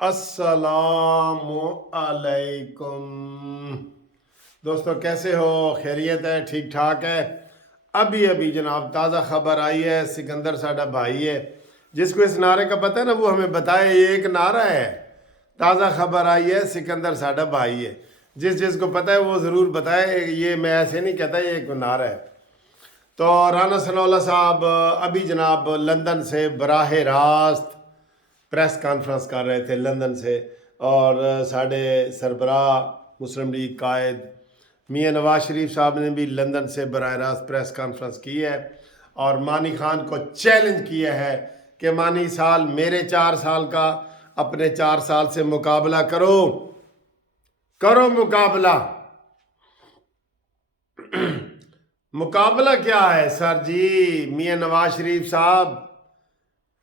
السلام علیکم دوستو، کیسے ہو؟ خیریت ہے؟ ٹھیک ٹھاک ہے؟ ابھی جناب تازہ خبر آئی ہے، سکندر ساڈا بھائی ہے، جس کو اس نعرے کا پتہ ہے نا وہ ہمیں بتائے۔ یہ ایک نعرہ ہے، تازہ خبر آئی ہے، سکندر ساڈا بھائی ہے۔ جس کو پتہ ہے وہ ضرور بتائے، یہ میں ایسے نہیں کہتا، یہ ایک نعرہ ہے۔ تو رانا ثناء اللہ صاحب ابھی جناب لندن سے براہ راست پریس کانفرنس کر رہے تھے لندن سے، اور ساڑھے سربراہ مسلم لیگ قائد میاں نواز شریف صاحب نے بھی لندن سے براہ راست پریس کانفرنس کی ہے، اور مانی خان کو چیلنج کیا ہے کہ مانی سال میرے 4 سال کا اپنے 4 سال سے مقابلہ کرو مقابلہ۔ مقابلہ کیا ہے سر جی؟ میاں نواز شریف صاحب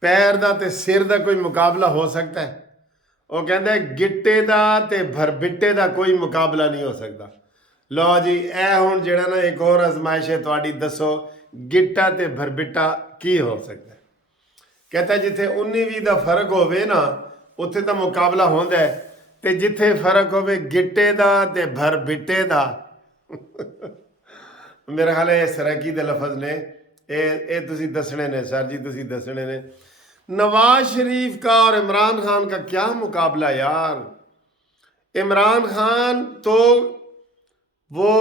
پیر دا تے سر دا کوئی مقابلہ ہو سکتا ہے؟ وہ کہندے گٹے دا تے بھربٹے دا کوئی مقابلہ نہیں ہو سکتا۔ لو جی، اے ہون جڑا نا ایک اور آزمائش ہے تواڈی، دسو گٹا تے بھربٹا کی ہو سکتا ہے؟ کہتا ہے جتھے 19 دا فرق ہوئے نا اتھے دا مقابلہ ہوندا ہے، تے جتھے فرق ہوئے گٹے دا تے بھربٹے دا میرا خیال ہے سرکی دے لفظ نے، اے تسی دسنے نے سر جی، تسی دسنے نے۔ نواز شریف کا اور عمران خان کا کیا مقابلہ یار؟ عمران خان تو وہ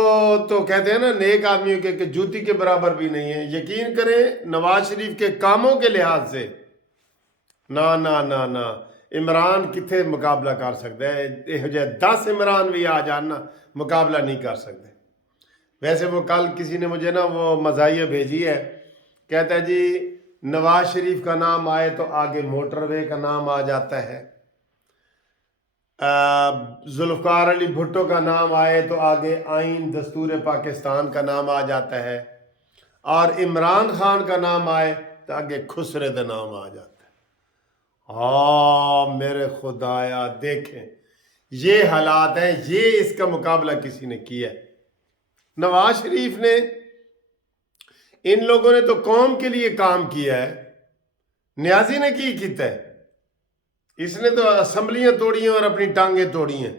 تو کہتے ہیں نا نیک آدمیوں کے کہ جوتی کے برابر بھی نہیں ہے۔ یقین کریں نواز شریف کے کاموں کے لحاظ سے نا نا نا نا عمران کتنے مقابلہ کر سکتا ہے؟ یہ جو 10 عمران بھی آ جانا مقابلہ نہیں کر سکتے۔ ویسے وہ کل کسی نے مجھے نا وہ مزاحیہ بھیجی ہے، کہتا ہے جی نواز شریف کا نام آئے تو آگے موٹر وے کا نام آ جاتا ہے، ذوالفقار علی بھٹو کا نام آئے تو آگے آئین دستور پاکستان کا نام آ جاتا ہے، اور عمران خان کا نام آئے تو آگے خسرے کا نام آ جاتا ہے۔ میرے خدایا دیکھیں یہ حالات ہیں، یہ اس کا مقابلہ کسی نے کیا ہے؟ نواز شریف نے، ان لوگوں نے تو قوم کے لیے کام کیا ہے۔ نیازی نے کی کیتا ہے؟ اس نے تو اسمبلیاں توڑی ہیں اور اپنی ٹانگیں توڑی ہیں۔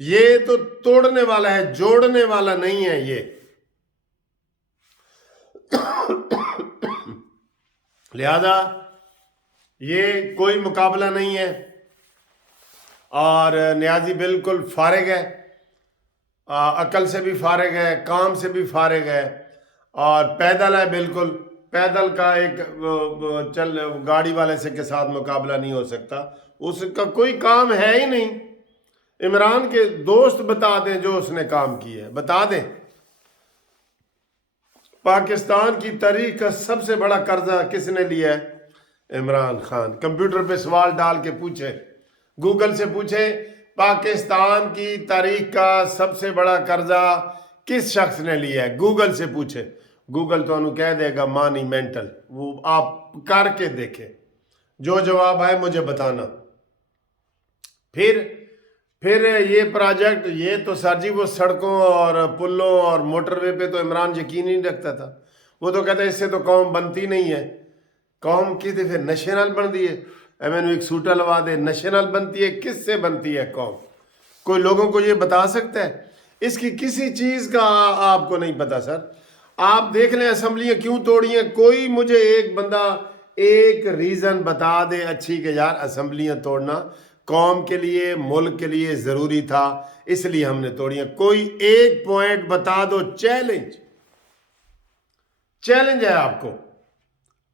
یہ تو توڑنے والا ہے، جوڑنے والا نہیں ہے یہ۔ لہذا یہ کوئی مقابلہ نہیں ہے، اور نیازی بالکل فارغ ہے، عقل سے بھی فارغ ہے، کام سے بھی فارغ ہے، اور پیدل ہے بالکل۔ پیدل کا ایک گاڑی والے سے کے ساتھ مقابلہ نہیں ہو سکتا، اس کا کوئی کام ہے ہی نہیں۔ عمران کے دوست بتا دیں جو اس نے کام کیا ہے، بتا دیں۔ پاکستان کی تاریخ کا سب سے بڑا قرضہ کس نے لیا ہے؟ عمران خان۔ کمپیوٹر پہ سوال ڈال کے پوچھے، گوگل سے پوچھے پاکستان کی تاریخ کا سب سے بڑا قرضہ کس شخص نے لیا ہے؟ گوگل سے پوچھے، گوگل تو انہوں کہہ دے گا مانی مینٹل۔ وہ آپ کر کے دیکھیں، جو جواب آئے مجھے بتانا۔ پھر یہ پروجیکٹ، یہ تو سر جی وہ سڑکوں اور پلوں اور موٹر وے پہ تو عمران یقین ہی نہیں رکھتا تھا۔ وہ تو کہتا ہے اس سے تو قوم بنتی نہیں ہے۔ قوم کی تو پھر نیشنل بن دی ہے، میں نے ایک سوٹا لوا دے، نیشنل بنتی ہے؟ کس سے بنتی ہے قوم؟ کوئی لوگوں کو یہ بتا سکتا ہے؟ اس کی کسی چیز کا آپ کو نہیں پتا سر۔ آپ دیکھ لیں اسمبلیاں کیوں توڑی ہیں، کوئی مجھے ایک بندہ ایک ریزن بتا دے اچھی کہ یار اسمبلیاں توڑنا قوم کے لیے، ملک کے لیے ضروری تھا اس لیے ہم نے توڑی ہیں۔ کوئی ایک پوائنٹ بتا دو۔ چیلنج ہے آپ کو۔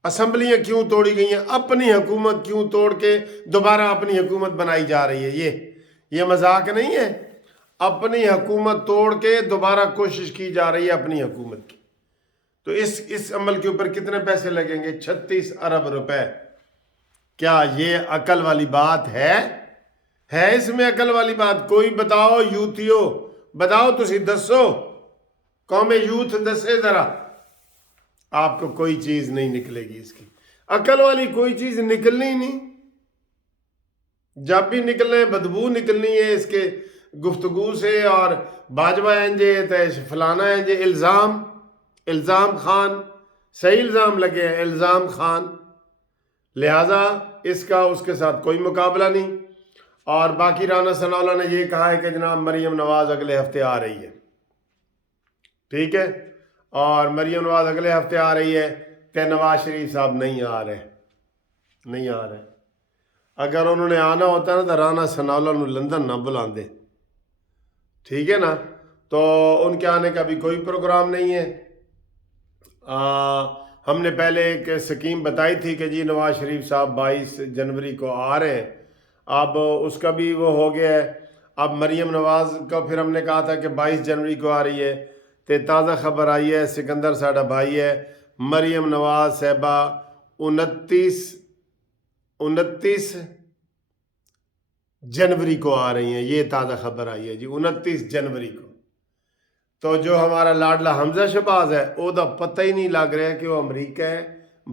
اسمبلیاں کیوں توڑی گئی ہیں؟ اپنی حکومت کیوں توڑ کے دوبارہ اپنی حکومت بنائی جا رہی ہے؟ یہ مذاق نہیں ہے۔ اپنی حکومت توڑ کے دوبارہ کوشش کی جا رہی ہے اپنی حکومت کی۔ تو اس عمل کے اوپر کتنے پیسے لگیں گے؟ 36 ارب روپے۔ کیا یہ عقل والی بات ہے اس میں عقل والی بات؟ کوئی بتاؤ یوتھیو، بتاؤ تسی دسو، قوم یوتھ دسے ذرا۔ آپ کو کوئی چیز نہیں نکلے گی اس کی، عقل والی کوئی چیز نکلنی ہی نہیں۔ جب بھی نکلنے بدبو نکلنی ہے اس کے گفتگو سے، اور باجوہ انجے فلانا انجے، الزام خان، صحیح الزام لگے ہیں، الزام خان۔ لہٰذا اس کا اس کے ساتھ کوئی مقابلہ نہیں۔ اور باقی رانا ثناءاللہ نے یہ کہا ہے کہ جناب مریم نواز اگلے ہفتے آ رہی ہے، ٹھیک ہے، اور مریم نواز اگلے ہفتے آ رہی ہے تے نواز شریف صاحب نہیں آ رہے۔ اگر انہوں نے آنا ہوتا نا تو رانا ثناءاللہ نو لندن نہ بلاندے، ٹھیک ہے نا، تو ان کے آنے کا بھی کوئی پروگرام نہیں ہے۔ ہم نے پہلے ایک سکیم بتائی تھی کہ جی نواز شریف صاحب 22 جنوری کو آ رہے ہیں، اب اس کا بھی وہ ہو گیا ہے۔ اب مریم نواز کا پھر ہم نے کہا تھا کہ 22 جنوری کو آ رہی ہے، تے تازہ خبر آئی ہے سکندر ساڈا بھائی ہے، مریم نواز صاحبہ 29 جنوری کو آ رہی ہیں، یہ تازہ خبر آئی ہے جی 29 جنوری کو۔ تو جو ہمارا لاڈلا حمزہ شہباز ہے وہ دا پتہ ہی نہیں لگ رہا ہے کہ وہ امریکہ ہے،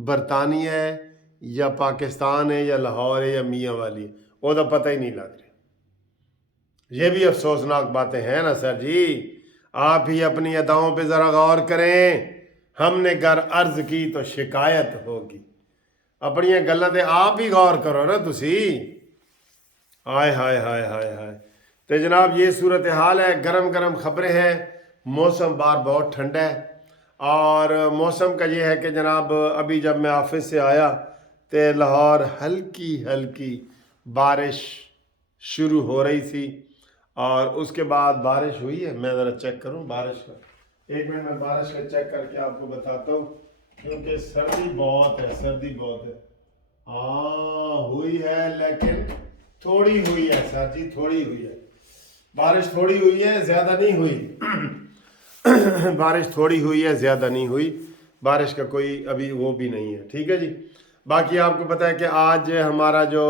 برطانیہ ہے یا پاکستان ہے یا لاہور ہے یا میاں والی ہے، وہ دا پتہ ہی نہیں لگ رہا۔ یہ بھی افسوسناک باتیں ہیں نا سر جی، آپ ہی اپنی اداؤں پہ ذرا غور کریں، ہم نے گر عرض کی تو شکایت ہوگی، اپنی گلوں تے آپ ہی غور کرو نا تسی۔ ہائے ہائے ہائے ہائے ہائے، تو جناب یہ صورتحال ہے، گرم گرم خبریں ہیں، موسم باہر بہت ٹھنڈا ہے، اور موسم کا یہ ہے کہ جناب ابھی جب میں آفس سے آیا تو لاہور ہلکی بارش شروع ہو رہی تھی، اور اس کے بعد بارش ہوئی ہے۔ میں ذرا چیک کروں بارش کا، ایک منٹ میں بارش کا چیک کر کے آپ کو بتاتا ہوں، کیونکہ سردی بہت ہے۔ ہاں ہوئی ہے لیکن تھوڑی ہوئی ہے سر جی، تھوڑی ہوئی ہے بارش، تھوڑی ہوئی ہے، زیادہ نہیں ہوئی بارش تھوڑی ہوئی ہے، زیادہ نہیں ہوئی، بارش کا کوئی ابھی وہ بھی نہیں ہے، ٹھیک ہے جی۔ باقی آپ کو پتہ ہے کہ آج ہمارا جو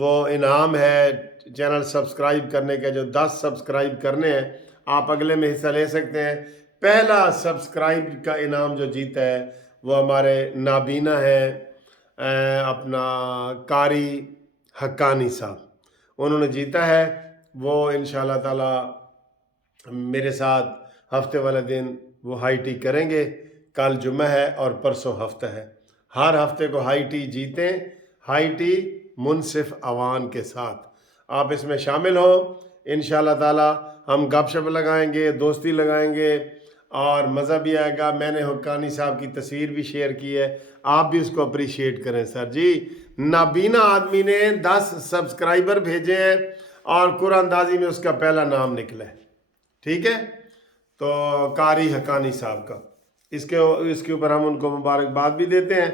وہ انعام ہے چینل سبسکرائب کرنے کے، جو 10 سبسکرائب کرنے ہیں، آپ اگلے میں حصہ لے سکتے ہیں۔ پہلا سبسکرائب کا انعام جو جیتا ہے وہ ہمارے نابینا ہے اپنا قاری حقانی صاحب، انہوں نے جیتا ہے۔ وہ انشاءاللہ تعالی میرے ساتھ ہفتے والے دن وہ ہائی ٹی کریں گے، کل جمعہ ہے اور پرسوں ہفتہ ہے، ہر ہفتے کو ہائی ٹی جیتیں، ہائی ٹی منصف عوان کے ساتھ، آپ اس میں شامل ہوں انشاءاللہ تعالی۔ ہم گپ شپ لگائیں گے، دوستی لگائیں گے، اور مزہ بھی آئے گا۔ میں نے حقانی صاحب کی تصویر بھی شیئر کی ہے، آپ بھی اس کو اپریشیٹ کریں سر جی۔ نابینا آدمی نے 10 سبسکرائبر بھیجے ہیں اور قرآن اندازی میں اس کا پہلا نام نکلا ہے، ٹھیک ہے، تو قاری حقانی صاحب کا، اس کے اوپر ہم ان کو مبارکباد بھی دیتے ہیں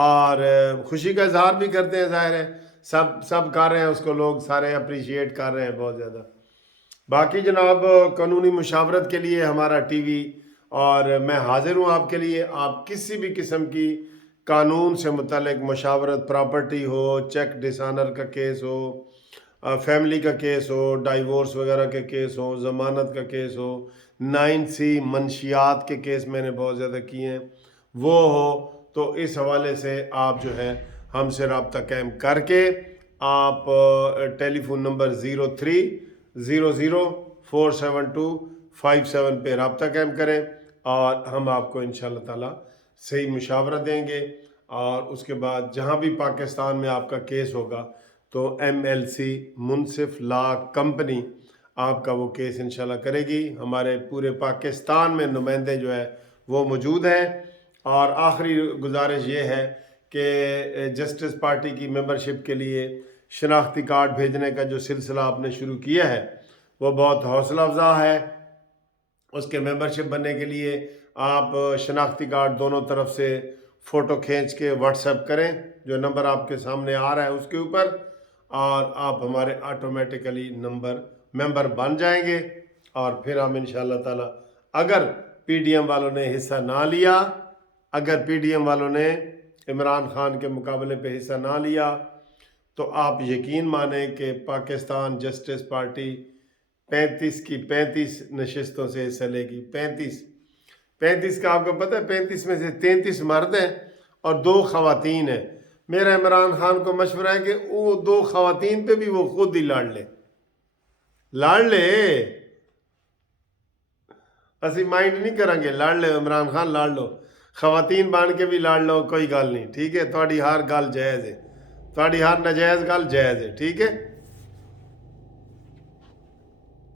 اور خوشی کا اظہار بھی کرتے ہیں، ظاہر ہے سب کر رہے ہیں، اس کو لوگ سارے اپریشیٹ کر رہے ہیں بہت زیادہ۔ باقی جناب قانونی مشاورت کے لیے ہمارا ٹی وی، اور میں حاضر ہوں آپ کے لیے، آپ کسی بھی قسم کی قانون سے متعلق مشاورت، پراپرٹی ہو، چیک ڈسانر کا کیس ہو، فیملی کا کیس ہو، ڈائیورس وغیرہ کے کیس ہو، ضمانت کا کیس ہو، 9C منشیات کے کیس میں نے بہت زیادہ کیے ہیں، وہ ہو تو اس حوالے سے آپ جو ہے ہم سے رابطہ قائم کر کے آپ ٹیلی فون نمبر 0300472557 پہ رابطہ قائم کریں، اور ہم آپ کو انشاءاللہ تعالی صحیح مشاورت دیں گے۔ اور اس کے بعد جہاں بھی پاکستان میں آپ کا کیس ہوگا تو MLC منصف لا کمپنی آپ کا وہ کیس انشاءاللہ کرے گی۔ ہمارے پورے پاکستان میں نمائندے جو ہے وہ موجود ہیں۔ اور آخری گزارش یہ ہے کہ جسٹس پارٹی کی ممبرشپ کے لیے شناختی کارڈ بھیجنے کا جو سلسلہ آپ نے شروع کیا ہے وہ بہت حوصلہ افزا ہے۔ اس کے ممبرشپ بننے کے لیے آپ شناختی کارڈ دونوں طرف سے فوٹو کھینچ کے واٹس ایپ کریں، جو نمبر آپ کے سامنے آ رہا ہے اس کے اوپر، اور آپ ہمارے آٹومیٹیکلی ممبر بن جائیں گے۔ اور پھر ہم انشاءاللہ تعالی، اگر پی ڈی ایم والوں نے حصہ نہ لیا، اگر پی ڈی ایم والوں نے عمران خان کے مقابلے پہ حصہ نہ لیا، تو آپ یقین مانیں کہ پاکستان جسٹس پارٹی 35 کی 35 نشستوں سے حصہ لے گی۔ 35 کا آپ کو پتہ ہے، 35 میں سے 33 مرد ہیں اور 2 خواتین ہیں۔ میرا عمران خان کو مشورہ ہے کہ وہ 2 خواتین پہ بھی وہ خود ہی لڑ لے، اسی مائنڈ نہیں کریں گے، لڑ لے عمران خان، لڑ لو، خواتین بان کے بھی لڑ لو، کوئی گل نہیں، ٹھیک ہے، تھوڑی ہر گل جائز ہے، تھوڑی ہر ناجائز گل جائز ہے، ٹھیک ہے۔